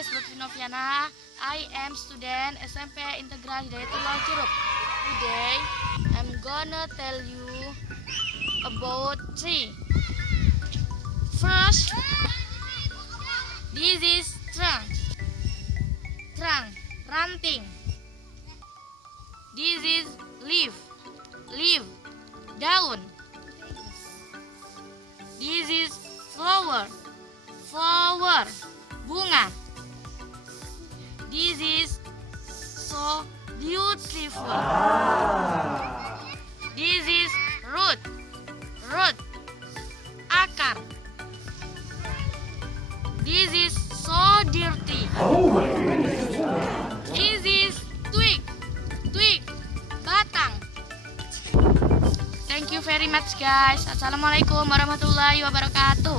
is Lutfi Noviana. I am student SMPIH Hidayatullah Curup. Today I'm gonna tell you about tree. First, this is trunk, ranting. This is leaf, daun. This is flower, bunga. This is so beautiful. This is root, akar. This is so dirty. This is twig, batang. Thank you very much guys. Assalamualaikum warahmatullahi wabarakatuh.